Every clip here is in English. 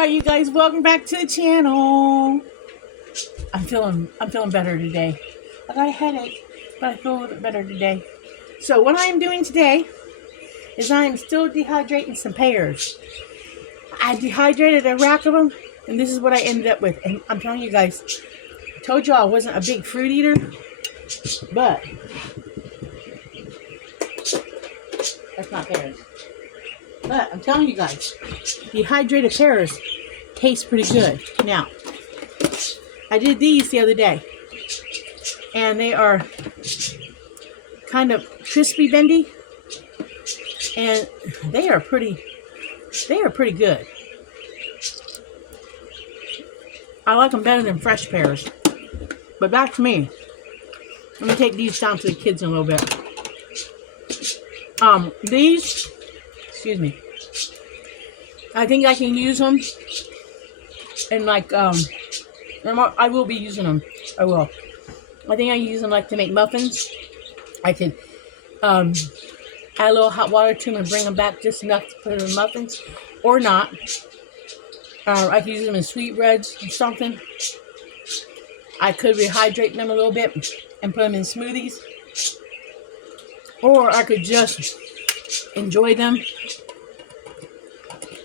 Alright, you guys, welcome back to the channel. I'm feeling better today. I got a headache, but I feel a little bit better today. So what I'm doing today is I'm still dehydrating some pears. I dehydrated a rack of them, and this is what I ended up with. And I'm telling you guys, I told you I wasn't a big fruit eater, but that's not pears. But I'm telling you guys, dehydrated pears taste pretty good. Now, I did these the other day, and they are kind of crispy bendy, and they are pretty good. I like them better than fresh pears. But back to me. Let me take these down to the kids in a little bit. These, excuse me, I think I can use them and like, I will be using them. I will. I think I can use them like to make muffins. I could add a little hot water to them and bring them back just enough to put them in muffins, or not. I could use them in sweetbreads or something. I could rehydrate them a little bit and put them in smoothies, or I could just enjoy them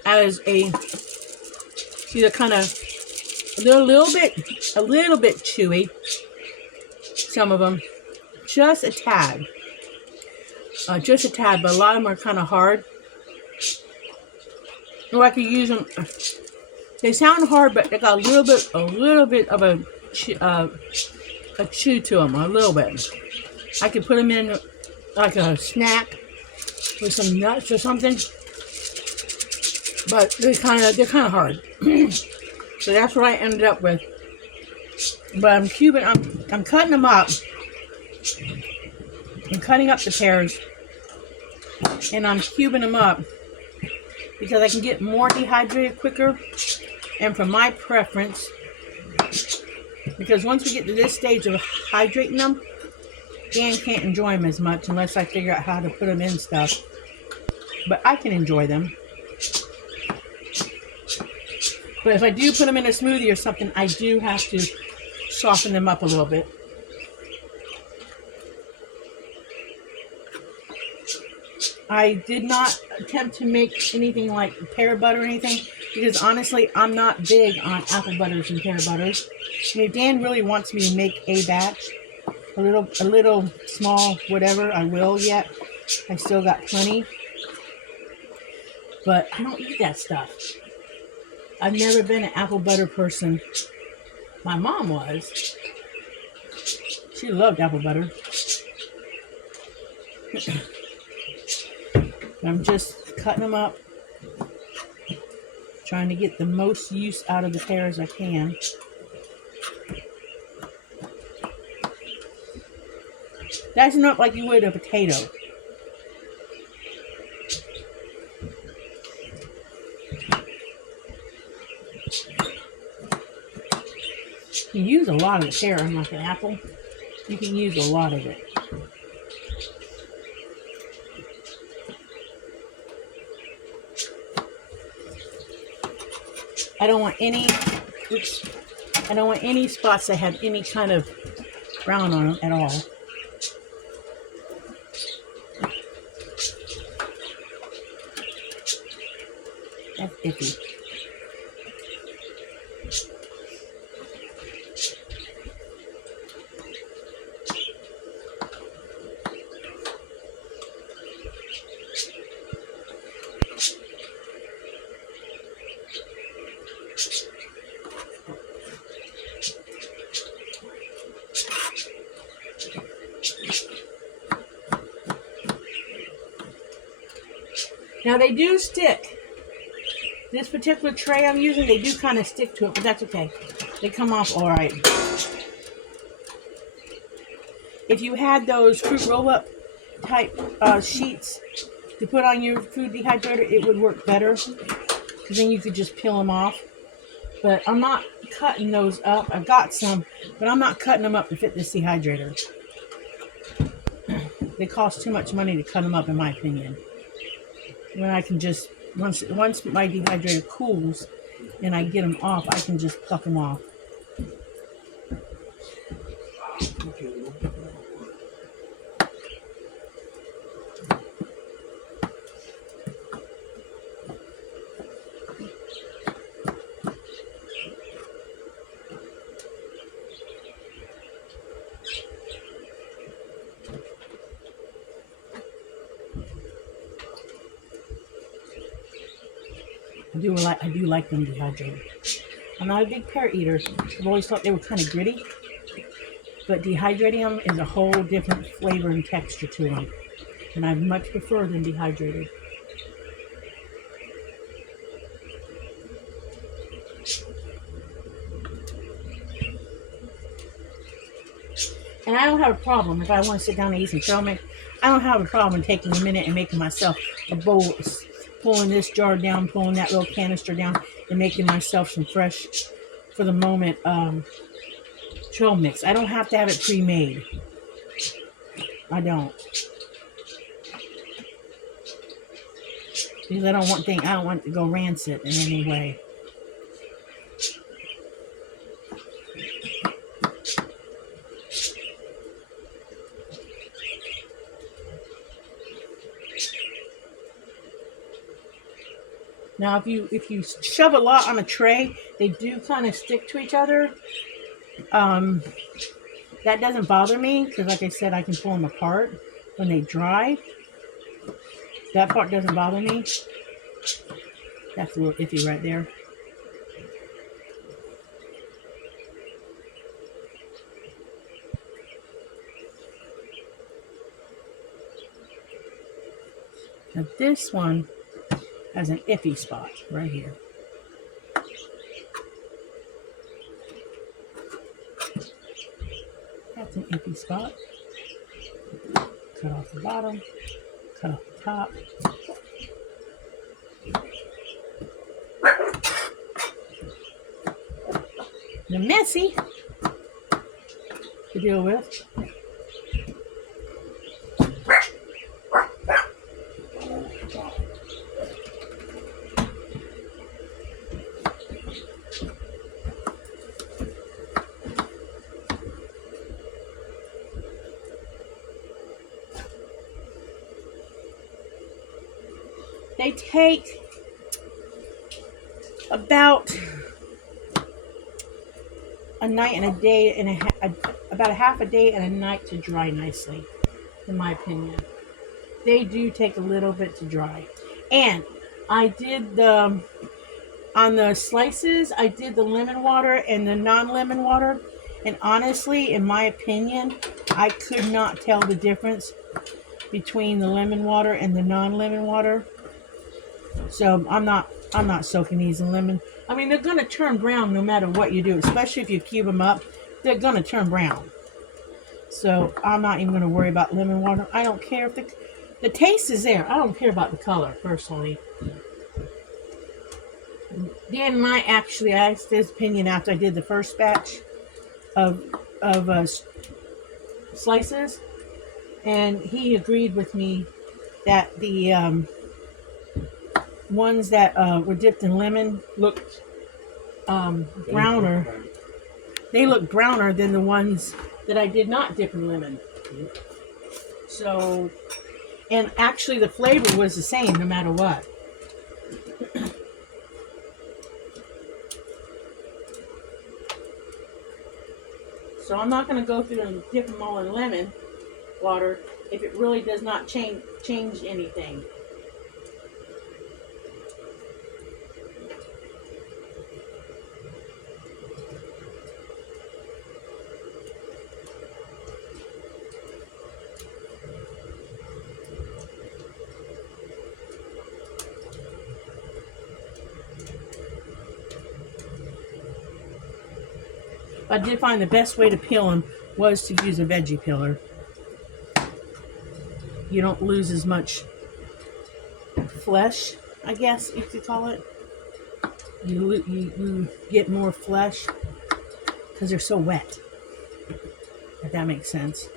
as a, see, they're kind of a little bit chewy. Some of them, just a tad, but a lot of them are kind of hard. Or I could use them. They sound hard, but they got a little bit of a chew to them, a little bit. I could put them in like a snack with some nuts or something. But they're kind of hard. So that's what I ended up with. But I'm cutting them up. I'm cutting up the pears, and I'm cubing them up because I can get more dehydrated quicker, and for my preference, because once we get to this stage of hydrating them, Dan can't enjoy them as much unless I figure out how to put them in stuff. But I can enjoy them. But if I do put them in a smoothie or something, I do have to soften them up a little bit. I did not attempt to make anything like pear butter or anything, because honestly, I'm not big on apple butters and pear butters. I mean, if Dan really wants me to make a batch, a little small, whatever, I will yet. I still got plenty. But I don't eat that stuff. I've never been an apple butter person. My mom was. She loved apple butter. I'm just cutting them up, trying to get the most use out of the pears I can. Dicing them up like you would a potato. You can use a lot of the pear, unlike an apple. You can use a lot of it. I don't want any spots that have any kind of brown on them at all. That's iffy. Now they do stick. This particular tray I'm using, they do kind of stick to it, but that's okay. They come off all right. If you had those fruit roll-up type sheets to put on your food dehydrator, it would work better, because then you could just peel them off. But I'm not cutting those up. I've got some, but I'm not cutting them up to fit this dehydrator. They cost too much money to cut them up, in my opinion. When I can just, once my dehydrator cools, and I get them off, I can just pluck them off. I do like them dehydrated. I'm not a big pear eater. I've always thought they were kind of gritty, but dehydrating them is a whole different flavor and texture to them, and I much prefer them dehydrated. And I don't have a problem if I want to sit down and eat some trail mix. I don't have a problem taking a minute and making myself a bowl, pulling this jar down, pulling that little canister down, and making myself some fresh, for the moment, trail mix. I don't have to have it pre-made. I don't. Because I don't want it to go rancid in any way. Now, if you shove a lot on a tray, they do kind of stick to each other. That doesn't bother me because, like I said, I can pull them apart when they dry. That part doesn't bother me. That's a little iffy right there. Now this one has an iffy spot right here. That's an iffy spot. Cut off the bottom, cut off the top. They're messy to deal with. They take about a night and a day and about a half a day and a night to dry nicely, in my opinion. They do take a little bit to dry. And I did on the slices, I did the lemon water and the non-lemon water. And honestly, in my opinion, I could not tell the difference between the lemon water and the non-lemon water. So I'm not soaking these in lemon. I mean, they're going to turn brown no matter what you do, especially if you cube them up. They're going to turn brown. So I'm not even going to worry about lemon water. I don't care if the taste is there. I don't care about the color, personally. Dan and I actually asked his opinion after I did the first batch of slices, and he agreed with me that the ones that were dipped in lemon looked browner. They look browner than the ones that I did not dip in lemon. So, and actually the flavor was the same no matter what. So I'm not going to go through and dip them all in lemon water if it really does not change anything. I did find the best way to peel them was to use a veggie peeler. You don't lose as much flesh, I guess you could call it. You get more flesh because they're so wet, if that makes sense.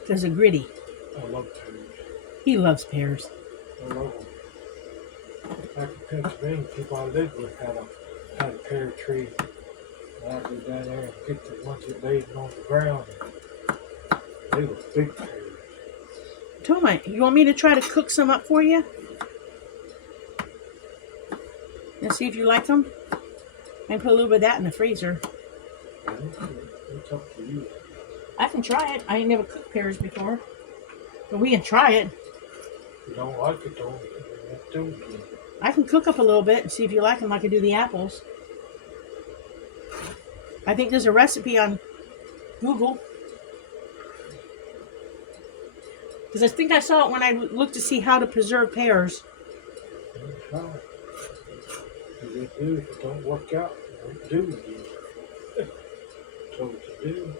Because they're gritty. I love pears. He loves pears. I love them. Back in Pennsylvania, people I lived with had a pear tree. And I'd go down there and get the ones that laid on the ground. They were big pears. Toma, you want me to try to cook some up for you? And see if you like them? I can put a little bit of that in the freezer. It's up to you. I can try it. I ain't never cooked pears before. But we can try it. If you don't like it, don't. I can cook up a little bit and see if you like them like I do the apples. I think there's a recipe on Google. Because I think I saw it when I looked to see how to preserve pears. Try it. If it don't work out, don't do it again. That's what you do.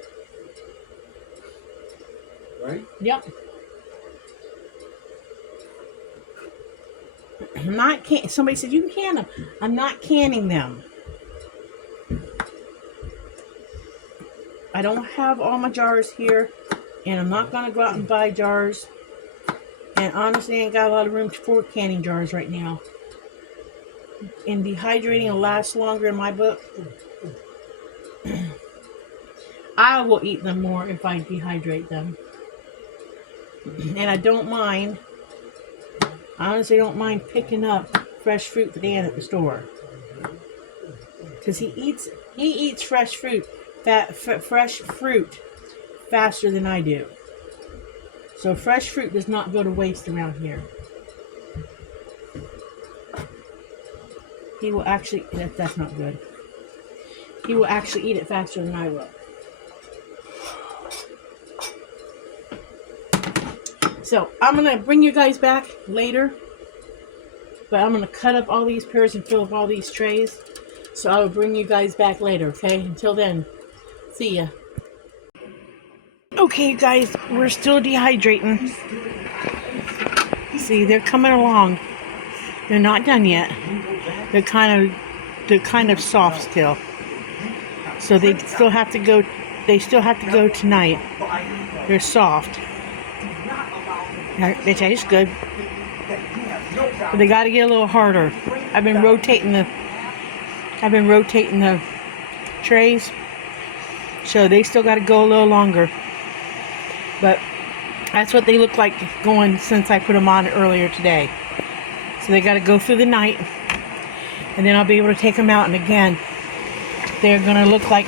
Right? Yep. I'm not somebody said you can can them. I'm not canning them. I don't have all my jars here, and I'm not going to go out and buy jars. And honestly, I ain't got a lot of room for canning jars right now. And dehydrating will last longer in my book. I will eat them more if I dehydrate them. And I don't mind. I honestly don't mind picking up fresh fruit for Dan at the store. Because he eats fresh fruit faster than I do. So fresh fruit does not go to waste around here. He will actually, that's not good. He will actually eat it faster than I will. So I'm going to bring you guys back later. But I'm going to cut up all these pears and fill up all these trays. So I will bring you guys back later, okay? Until then, see ya. Okay, guys, we're still dehydrating. See, they're coming along. They're not done yet. They're kind of soft still. So they still have to go. They still have to go tonight. They're soft. They taste good, but they got to get a little harder. I've been rotating the trays, so they still got to go a little longer. But that's what they look like going since I put them on earlier today. So they got to go through the night, and then I'll be able to take them out. And again, they're going to look like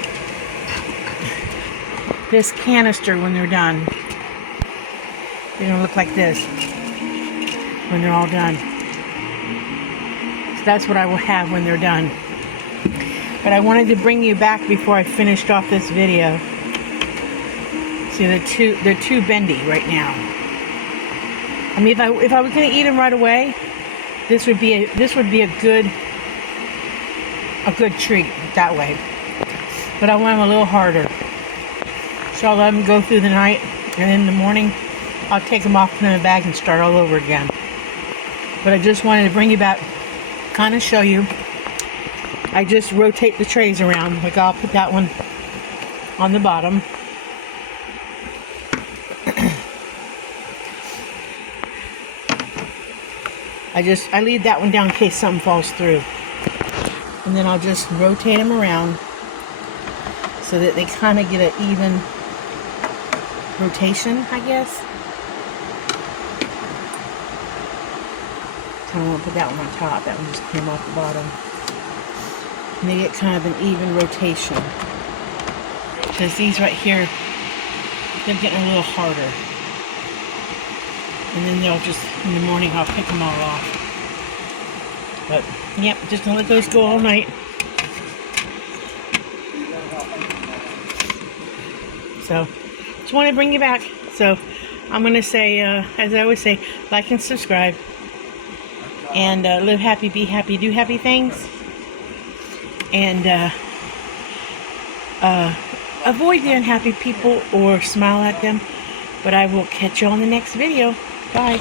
this canister when they're done. They're going to look like this when they're all done. So that's what I will have when they're done. But I wanted to bring you back before I finished off this video. See, they're too bendy right now. I mean, if I was going to eat them right away, this would be a good treat that way. But I want them a little harder. So I'll let them go through the night, and in the morning I'll take them off, put them in a bag, and start all over again. But I just wanted to bring you back, kind of show you. I just rotate the trays around. Like I'll put that one on the bottom. I leave that one down in case something falls through. And then I'll just rotate them around so that they kind of get an even rotation, I guess. I don't want to put that one on top. That one just came off the bottom. And they get kind of an even rotation. Because these right here, they're getting a little harder. And then they'll just, in the morning, I'll pick them all off. But, yep, just gonna let those go all night. So, just want to bring you back. So, I'm gonna say, as I always say, like and subscribe. And live happy, be happy, do happy things. And avoid the unhappy people or smile at them. But I will catch you on the next video. Bye.